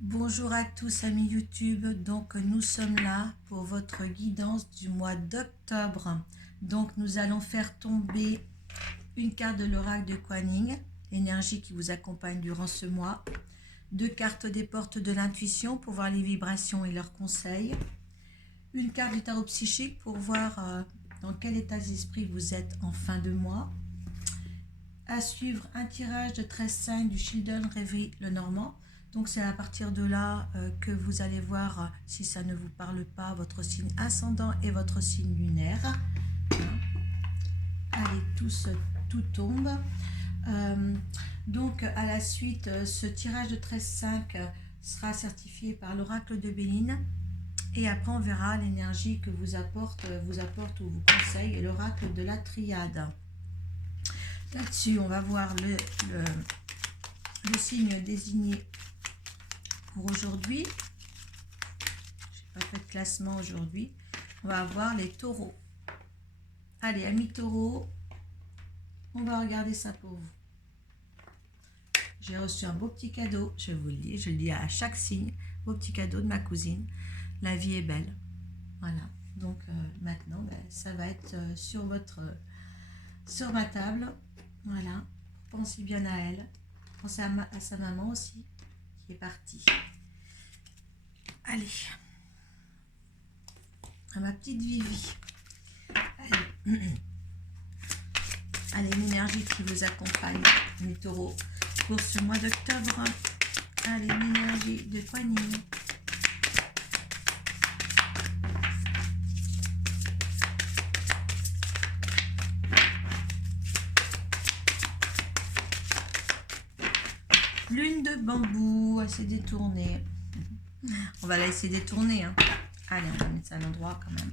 Bonjour à tous amis YouTube, donc nous sommes là pour votre guidance du mois d'octobre. Donc nous allons faire tomber une carte de l'oracle de Kuan Yin, l'énergie qui vous accompagne durant ce mois. 2 cartes des portes de l'intuition pour voir les vibrations et leurs conseils. Une carte du tarot psychique pour voir dans quel état d'esprit vous êtes en fin de mois. À suivre un tirage de 13-5 du Children Reverie Lenormand. Donc c'est à partir de là que vous allez voir, si ça ne vous parle pas, votre signe ascendant et votre signe lunaire. Allez, tout tombe. Donc à la suite, ce tirage de 13-5 sera certifié par l'oracle de Béline. Et après on verra l'énergie que vous apporte ou vous conseille l'oracle de la triade. Là-dessus, on va voir le signe désigné pour aujourd'hui. Je n'ai pas fait de classement aujourd'hui. On va voir les taureaux. Allez, amis taureaux, on va regarder ça pour vous. J'ai reçu un beau petit cadeau, je vous le dis, je le dis à chaque signe, beau petit cadeau de ma cousine. La vie est belle. Voilà, donc maintenant, ça va être sur ma table. Voilà, pensez bien à elle. Pensez à sa maman aussi, qui est partie. Allez, à ma petite Vivi. Allez, allez, l'énergie qui vous accompagne, les taureaux, pour ce mois d'octobre. Allez, l'énergie de Kuan Yin. Lune de bambou, elle s'est détournée. On va la laisser détourner. Hein. Allez, on va mettre ça à l'endroit quand même.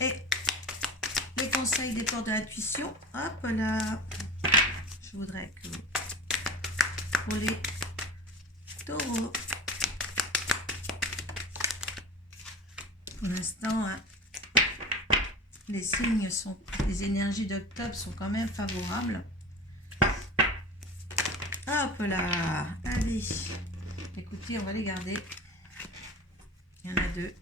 Et les conseils des portes de l'intuition. Hop là. Je voudrais que pour les taureaux, pour l'instant, hein, les énergies d'octobre sont quand même favorables. Hop là, allez. Écoutez, on va les garder. Il y en a 2.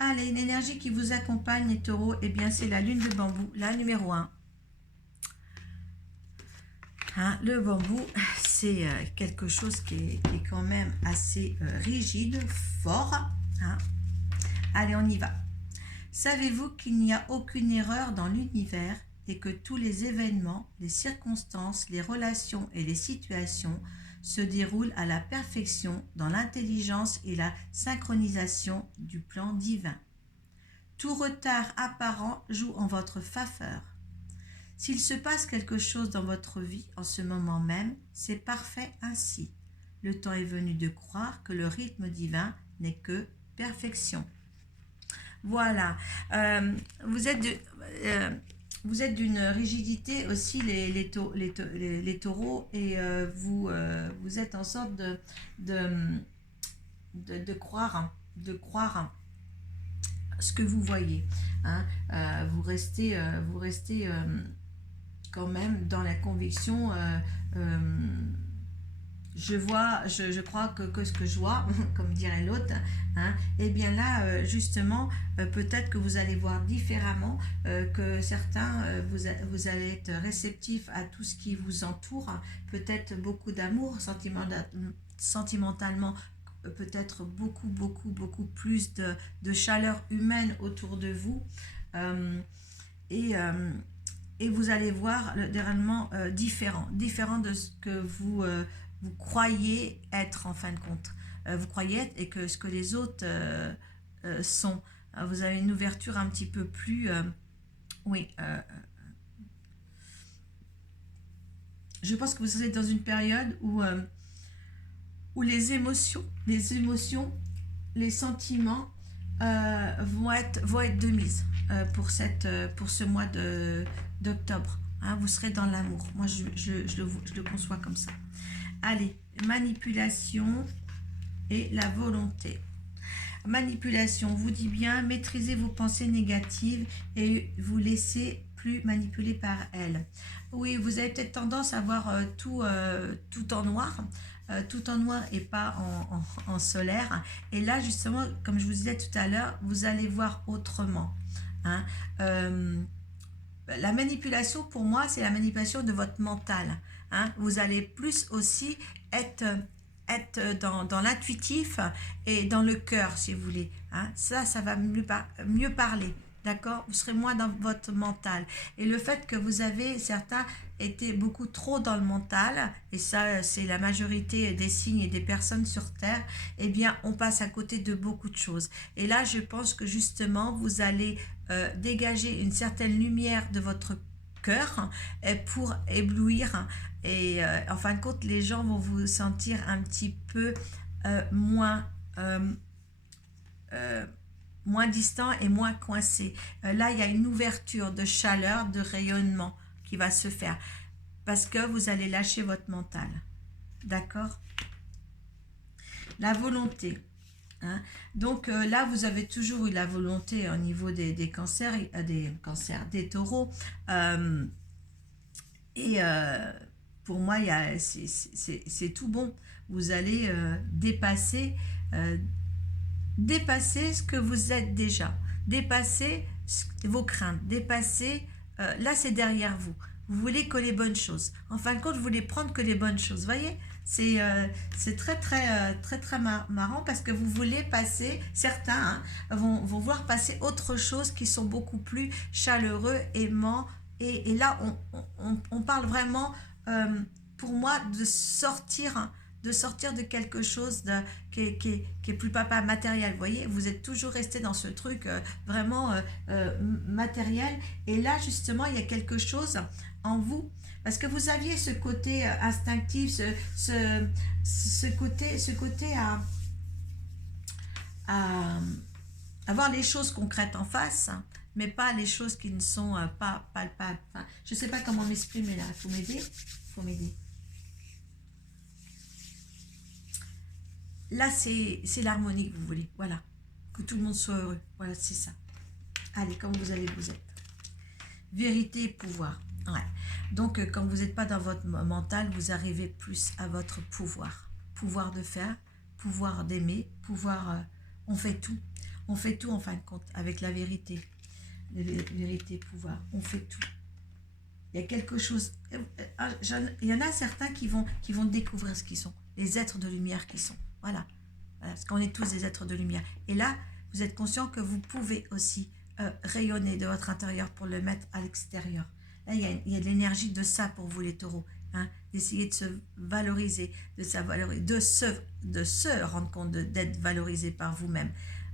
Allez, l'énergie qui vous accompagne, les taureaux, eh bien, c'est la lune de bambou, la numéro 1. Hein, le bambou, c'est quelque chose qui est quand même assez rigide, fort. Hein. Allez, on y va. Savez-vous qu'il n'y a aucune erreur dans l'univers et que tous les événements, les circonstances, les relations et les situations se déroulent à la perfection dans l'intelligence et la synchronisation du plan divin. Tout retard apparent joue en votre faveur. S'il se passe quelque chose dans votre vie en ce moment même, c'est parfait ainsi. Le temps est venu de croire que le rythme divin n'est que perfection. Voilà. Vous êtes d'une rigidité aussi, les taureaux, et vous êtes en sorte de croire ce que vous voyez. Hein. Vous restez quand même dans la conviction. Je crois que ce que je vois, comme dirait l'autre, hein, et bien là, justement, peut-être que vous allez voir différemment, que certains, vous allez être réceptifs à tout ce qui vous entoure, peut-être beaucoup d'amour, sentimentalement, peut-être beaucoup plus de chaleur humaine autour de vous, et vous allez voir réellement différent de ce que vous croyez être en fin de compte. Vous croyez être et que ce que les autres sont. Vous avez une ouverture un petit peu plus... je pense que vous êtes dans une période où les émotions, les sentiments vont être de mise pour ce mois d'octobre. Hein, vous serez dans l'amour. Moi, je le conçois comme ça. Allez, manipulation et la volonté. Manipulation, vous dit bien, maîtrisez vos pensées négatives et vous laissez plus manipulé par elle. Oui, vous avez peut-être tendance à voir tout en noir. Tout en noir et pas en solaire. Et là, justement, comme je vous disais tout à l'heure, vous allez voir autrement. Hein. La manipulation, pour moi, c'est la manipulation de votre mental. Hein. Vous allez plus aussi être dans l'intuitif et dans le cœur, si vous voulez. Hein. Ça va mieux parler. D'accord? Vous serez moins dans votre mental. Et le fait que vous avez, certains, été beaucoup trop dans le mental, et ça, c'est la majorité des signes et des personnes sur Terre, eh bien, on passe à côté de beaucoup de choses. Et là, je pense que justement, vous allez dégager une certaine lumière de votre cœur pour éblouir. Et en fin de compte, les gens vont vous sentir un petit peu moins... moins distant et moins coincé. Là, il y a une ouverture de chaleur, de rayonnement qui va se faire parce que vous allez lâcher votre mental. D'accord? La volonté. Hein? Donc là, vous avez toujours eu la volonté au niveau des cancers, des taureaux. Pour moi, c'est tout bon. Vous allez dépasser ce que vous êtes déjà, dépasser vos craintes, dépasser, là c'est derrière vous. Vous voulez que les bonnes choses. En fin de compte, vous voulez prendre que les bonnes choses. Vous voyez, c'est très marrant parce que vous voulez passer, certains vont vouloir passer autre chose qui sont beaucoup plus chaleureux, aimants. Et là, on parle vraiment, pour moi, de sortir de quelque chose qui est plus pas matériel. Vous voyez, vous êtes toujours resté dans ce truc vraiment matériel. Et là, justement, il y a quelque chose en vous. Parce que vous aviez ce côté instinctif, ce côté à avoir les choses concrètes en face, mais pas les choses qui ne sont pas palpables. Enfin, je ne sais pas comment m'exprimer là. Il faut m'aider. Là, c'est l'harmonie que vous voulez. Voilà. Que tout le monde soit heureux. Voilà, c'est ça. Allez, comme vous allez, vous êtes. Vérité et pouvoir. Ouais. Donc, quand vous n'êtes pas dans votre mental, vous arrivez plus à votre pouvoir. Pouvoir de faire, pouvoir d'aimer, pouvoir... on fait tout. On fait tout, en fin de compte, avec la vérité. Vérité et pouvoir. On fait tout. Il y a quelque chose... Il y en a certains qui vont découvrir ce qu'ils sont. Les êtres de lumière qui sont. Voilà, parce qu'on est tous des êtres de lumière. Et là, vous êtes conscient que vous pouvez aussi rayonner de votre intérieur pour le mettre à l'extérieur. Là, il y a de l'énergie de ça pour vous, les taureaux. Hein, d'essayer de se valoriser, de se rendre compte d'être valorisé par vous-même.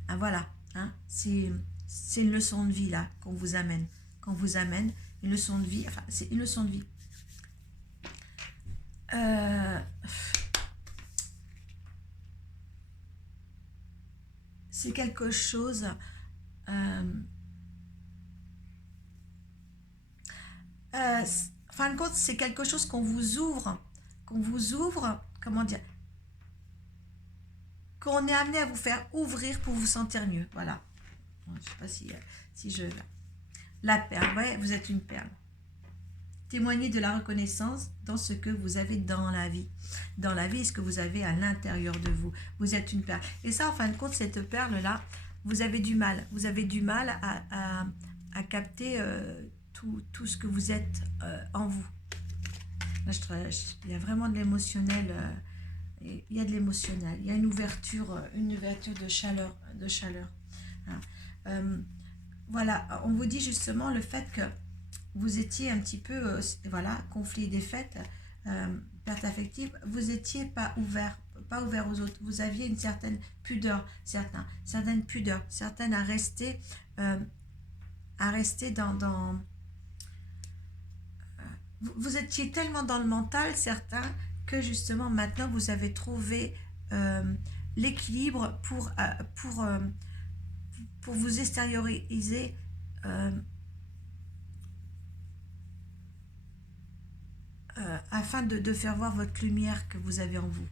Hein, voilà, hein, c'est une leçon de vie là qu'on vous amène. Qu'on vous amène une leçon de vie, enfin, c'est une leçon de vie. C'est quelque chose fin de compte, c'est quelque chose qu'on vous ouvre, comment dire, qu'on est amené à vous faire ouvrir pour vous sentir mieux. Voilà. Je ne sais pas si je... La perle, ouais, vous êtes une perle. Témoignez de la reconnaissance dans ce que vous avez dans la vie. Dans la vie, ce que vous avez à l'intérieur de vous. Vous êtes une perle. Et ça, en fin de compte, cette perle-là, vous avez du mal. Vous avez du mal à capter tout ce que vous êtes en vous. Là, il y a vraiment de l'émotionnel. Il y a de l'émotionnel. Il y a une ouverture de chaleur. Hein. Voilà, on vous dit justement le fait que vous étiez un petit peu, voilà, conflit des fêtes, perte affective, vous n'étiez pas ouvert aux autres, vous aviez une certaine pudeur, certaines à rester dans vous étiez tellement dans le mental, certains, que justement maintenant vous avez trouvé l'équilibre pour vous extérioriser afin de faire voir votre lumière que vous avez en vous.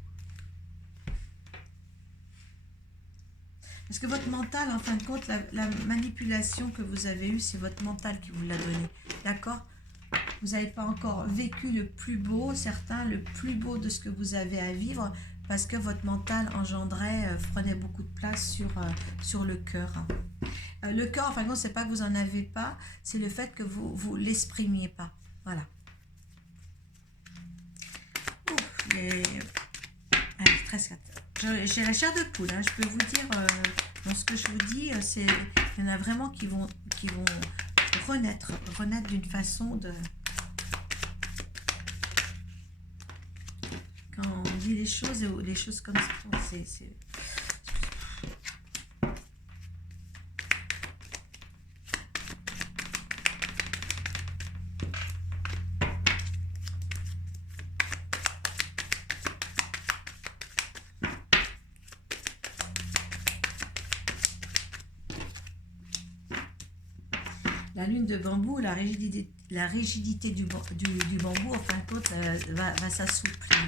Parce que votre mental, en fin de compte, la manipulation que vous avez eue, c'est votre mental qui vous l'a donné. d'accord? Vous n'avez pas encore vécu le plus beau, certains, le plus beau de ce que vous avez à vivre, parce que votre mental engendrait, prenait beaucoup de place sur le cœur. Le cœur, en fin de compte, c'est pas que vous en avez pas, c'est le fait que vous l'exprimiez pas. Voilà. Ouf, allez, 13-4. J'ai la chair de poule, hein. Je peux vous dire, dans ce que je vous dis, il y en a vraiment qui vont renaître d'une façon de... Quand on dit les choses comme ça, c'est... La lune de bambou, la rigidité du bambou, en fin de compte, va s'assouplir.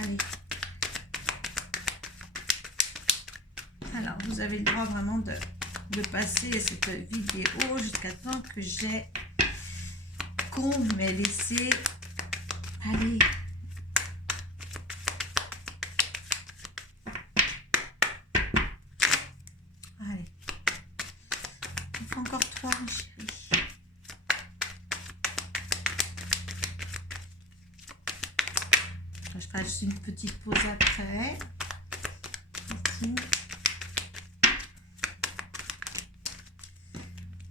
Allez. Alors, vous avez le droit vraiment de passer cette vidéo jusqu'à temps que qu'on m'ait laissé. Allez. Allez. Il faut encore 3, chérie. Je ferai juste une petite pause après. Ici.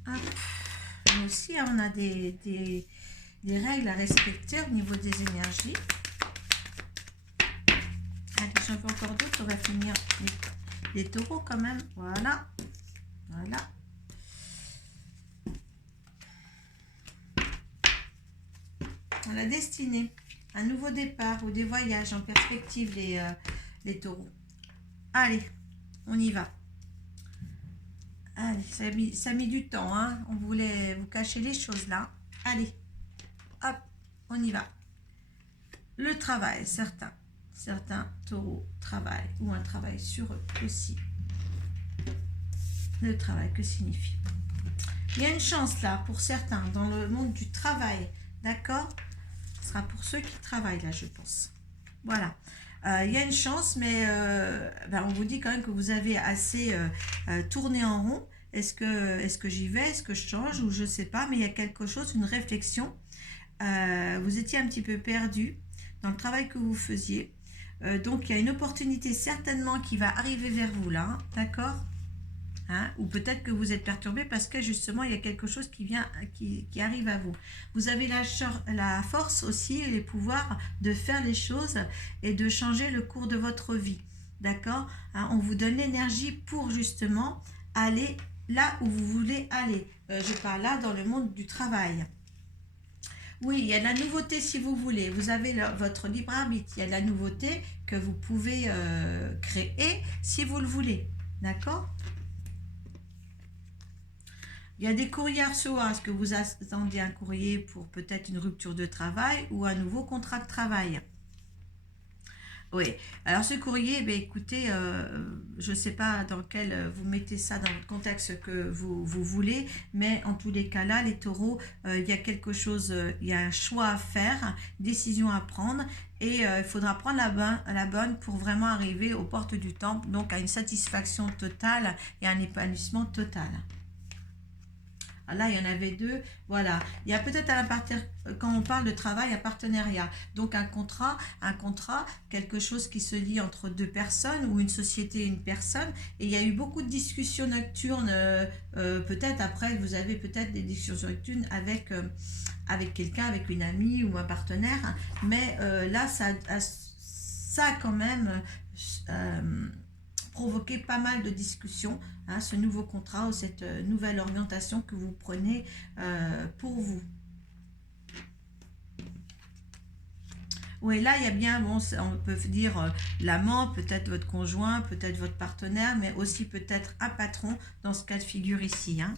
Hop. Mais aussi, on a des règles à respecter au niveau des énergies. Allez, j'en veux encore d'autres. On va finir les taureaux quand même. Voilà. Voilà. La destinée. Un nouveau départ ou des voyages en perspective, les taureaux. Allez, on y va. Allez, ça a mis du temps, hein. On voulait vous cacher les choses là. Allez, hop, on y va. Le travail, certains taureaux travaillent ou un travail sur eux aussi. Le travail, que signifie? Il y a une chance là pour certains dans le monde du travail, d'accord? Ce sera pour ceux qui travaillent là, je pense. Voilà. Il y a une chance, mais on vous dit quand même que vous avez assez tourné en rond. Est-ce que j'y vais? Est-ce que je change? Ou je ne sais pas, mais il y a quelque chose, une réflexion. Vous étiez un petit peu perdu dans le travail que vous faisiez. Donc, il y a une opportunité certainement qui va arriver vers vous là, d'accord? Hein, ou peut-être que vous êtes perturbé parce que justement il y a quelque chose qui arrive à vous. Vous avez la force aussi, les pouvoirs de faire les choses et de changer le cours de votre vie. D'accord, hein, on vous donne l'énergie pour justement aller là où vous voulez aller. Je parle là dans le monde du travail. Oui, il y a de la nouveauté si vous voulez. Vous avez votre libre arbitre. Il y a de la nouveauté que vous pouvez créer si vous le voulez. D'accord? Il y a des courriers à recevoir. Est-ce que vous attendiez un courrier pour peut-être une rupture de travail ou un nouveau contrat de travail? Oui. Alors ce courrier, écoutez, je ne sais pas dans quel vous mettez ça dans le contexte que vous voulez, mais en tous les cas là, les taureaux, il y a quelque chose, il y a un choix à faire, une décision à prendre, et il faudra prendre la bonne pour vraiment arriver aux portes du temple, donc à une satisfaction totale et un épanouissement total. Ah, là, il y en avait deux. Voilà. Il y a peut-être quand on parle de travail, un partenariat. Donc un contrat, quelque chose qui se lie entre deux personnes ou une société et une personne. Et il y a eu beaucoup de discussions nocturnes. Peut-être après, vous avez peut-être des discussions nocturnes avec quelqu'un, avec une amie ou un partenaire. Mais là, ça a quand même provoqué pas mal de discussions, hein, ce nouveau contrat ou cette nouvelle orientation que vous prenez pour vous. Oui, là, il y a bien, bon, on peut dire l'amant, peut-être votre conjoint, peut-être votre partenaire, mais aussi peut-être un patron dans ce cas de figure ici, hein.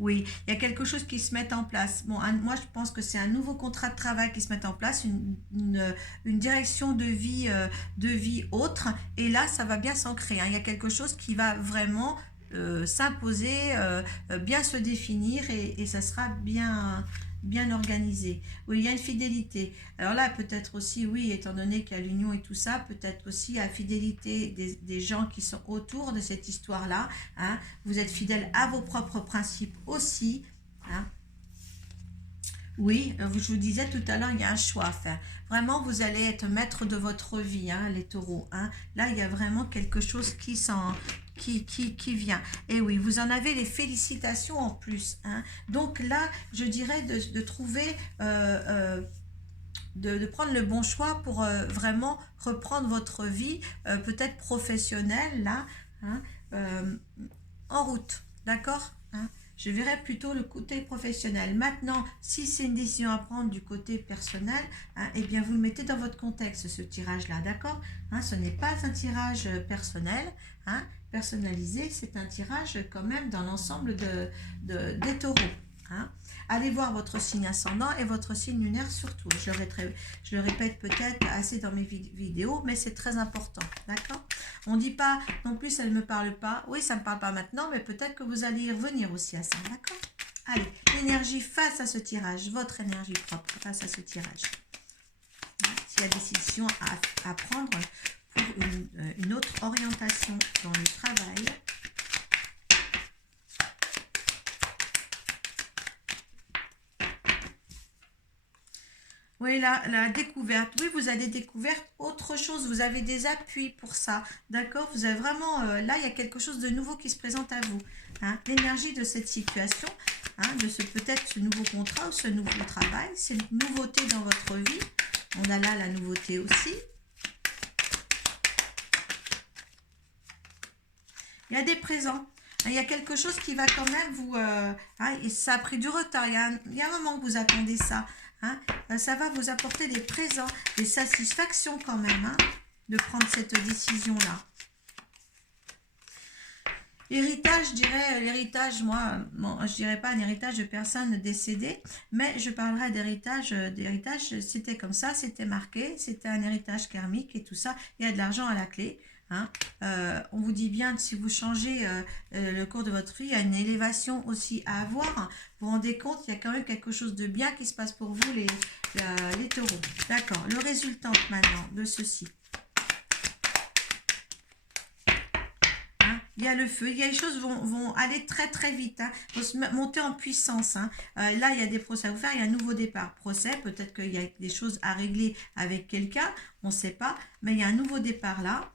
Oui, il y a quelque chose qui se met en place. Bon, moi, je pense que c'est un nouveau contrat de travail qui se met en place, une direction de vie autre. Et là, ça va bien s'ancrer, hein. Il y a quelque chose qui va vraiment s'imposer, bien se définir et ça sera bien organisé. Oui, il y a une fidélité. Alors là, peut-être aussi, oui, étant donné qu'il y a l'union et tout ça, peut-être aussi la fidélité des gens qui sont autour de cette histoire-là, hein. Vous êtes fidèle à vos propres principes aussi, hein. Oui, je vous disais tout à l'heure, il y a un choix à faire. Vraiment, vous allez être maître de votre vie, hein, les taureaux, hein. Là, il y a vraiment quelque chose qui vient. Et oui, vous en avez les félicitations en plus, hein. Donc là, je dirais de trouver, de prendre le bon choix pour vraiment reprendre votre vie, peut-être professionnelle, là, hein, en route, d'accord, hein. Je verrai plutôt le côté professionnel. Maintenant, si c'est une décision à prendre du côté personnel, hein, eh bien, vous le mettez dans votre contexte, ce tirage-là, d'accord, hein. Ce n'est pas un tirage personnel, hein, personnalisé, c'est un tirage quand même dans l'ensemble des taureaux, hein. Allez voir votre signe ascendant et votre signe lunaire surtout. Je le répète peut-être assez dans mes vidéos, mais c'est très important, d'accord. On ne dit pas non plus ça ne me parle pas. Oui, ça ne me parle pas maintenant, mais peut-être que vous allez y revenir aussi à ça, d'accord. Allez, l'énergie face à ce tirage, votre énergie propre face à ce tirage. S'il y a décision à prendre pour une autre orientation dans le travail. Oui, la découverte. Oui, vous avez découvert autre chose. Vous avez des appuis pour ça. D'accord. Vous avez vraiment... là, il y a quelque chose de nouveau qui se présente à vous, hein. L'énergie de cette situation, hein, de peut-être ce nouveau contrat ou ce nouveau travail. C'est une nouveauté dans votre vie. On a là la nouveauté aussi. Il y a des présents. Il y a quelque chose qui va quand même vous... hein, et ça a pris du retard. Il y a un moment que vous attendez ça, hein. Ça va vous apporter des présents, des satisfactions quand même, hein, de prendre cette décision-là. Héritage, je dirais, l'héritage, moi, bon, je dirais pas un héritage de personnes décédées, mais je parlerai d'héritage, c'était comme ça, c'était marqué, c'était un héritage karmique et tout ça, il y a de l'argent à la clé, hein. On vous dit bien, si vous changez le cours de votre vie, il y a une élévation aussi à avoir. Vous vous rendez compte, il y a quand même quelque chose de bien qui se passe pour vous, les taureaux. D'accord, le résultat maintenant de ceci. Il y a le feu, il y a les choses vont aller très très vite, hein. Vont se monter en puissance, hein. Là, il y a des procès à vous faire, il y a un nouveau départ. Procès, peut-être qu'il y a des choses à régler avec quelqu'un, on ne sait pas, mais il y a un nouveau départ là,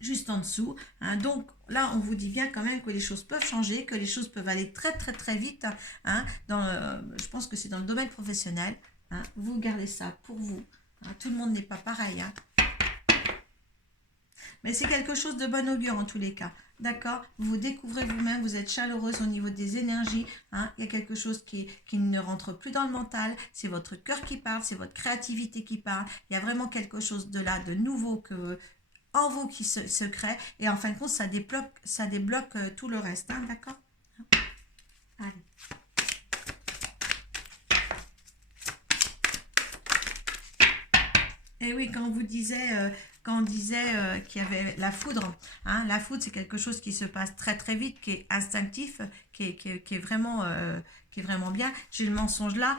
juste en dessous, hein. Donc là, on vous dit bien quand même que les choses peuvent changer, que les choses peuvent aller très très très vite, hein. Je pense que c'est dans le domaine professionnel, hein. Vous gardez ça pour vous, hein. Tout le monde n'est pas pareil, hein. Mais c'est quelque chose de bon augure en tous les cas. D'accord? Vous vous découvrez vous-même, vous êtes chaleureuse au niveau des énergies, hein. Il y a quelque chose qui ne rentre plus dans le mental. C'est votre cœur qui parle, c'est votre créativité qui parle. Il y a vraiment quelque chose de nouveau en vous qui se crée. Et en fin de compte, ça débloque tout le reste, hein. D'accord? Allez. Et oui, quand on disait qu'il y avait la foudre, hein, la foudre c'est quelque chose qui se passe très très vite, qui est instinctif, qui est vraiment bien. J'ai le mensonge là.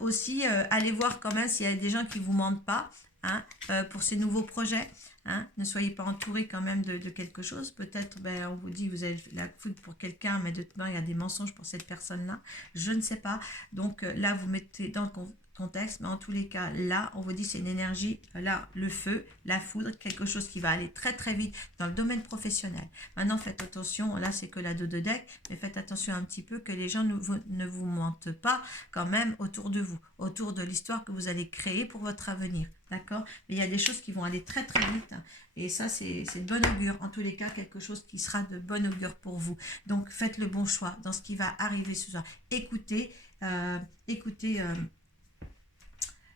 Aussi, allez voir quand même s'il y a des gens qui ne vous mentent pas. hein, pour ces nouveaux projets. Hein. Ne soyez pas entouré quand même de quelque chose. Peut-être, on vous dit, vous avez la foudre pour quelqu'un, mais de toute manière, il y a des mensonges pour cette personne-là. Je ne sais pas. Donc là, vous mettez dans le contexte, mais en tous les cas, là, on vous dit c'est une énergie, là, le feu, la foudre, quelque chose qui va aller très très vite dans le domaine professionnel. Maintenant, faites attention, là, c'est que la 2 de deck, mais faites attention un petit peu que les gens ne vous mentent pas quand même autour de vous, autour de l'histoire que vous allez créer pour votre avenir, d'accord? Mais il y a des choses qui vont aller très très vite, hein, et ça, c'est de bon augure, en tous les cas, quelque chose qui sera de bon augure pour vous. Donc, faites le bon choix dans ce qui va arriver ce soir. Écoutez,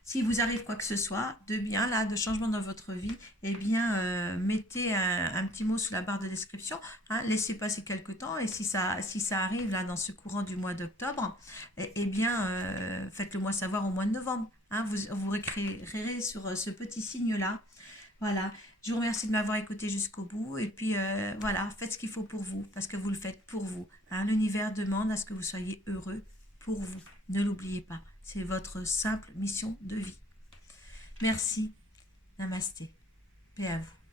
si vous arrive quoi que ce soit de bien, là, de changement dans votre vie, eh bien, mettez un petit mot sous la barre de description, hein, laissez passer quelques temps, et si ça arrive, là, dans ce courant du mois d'octobre, eh bien, faites-le moi savoir au mois de novembre, hein, vous récréerez sur ce petit signe-là. Voilà, je vous remercie de m'avoir écouté jusqu'au bout, et puis, voilà, faites ce qu'il faut pour vous, parce que vous le faites pour vous, hein. L'univers demande à ce que vous soyez heureux pour vous, ne l'oubliez pas. C'est votre simple mission de vie. Merci. Namasté. Paix à vous.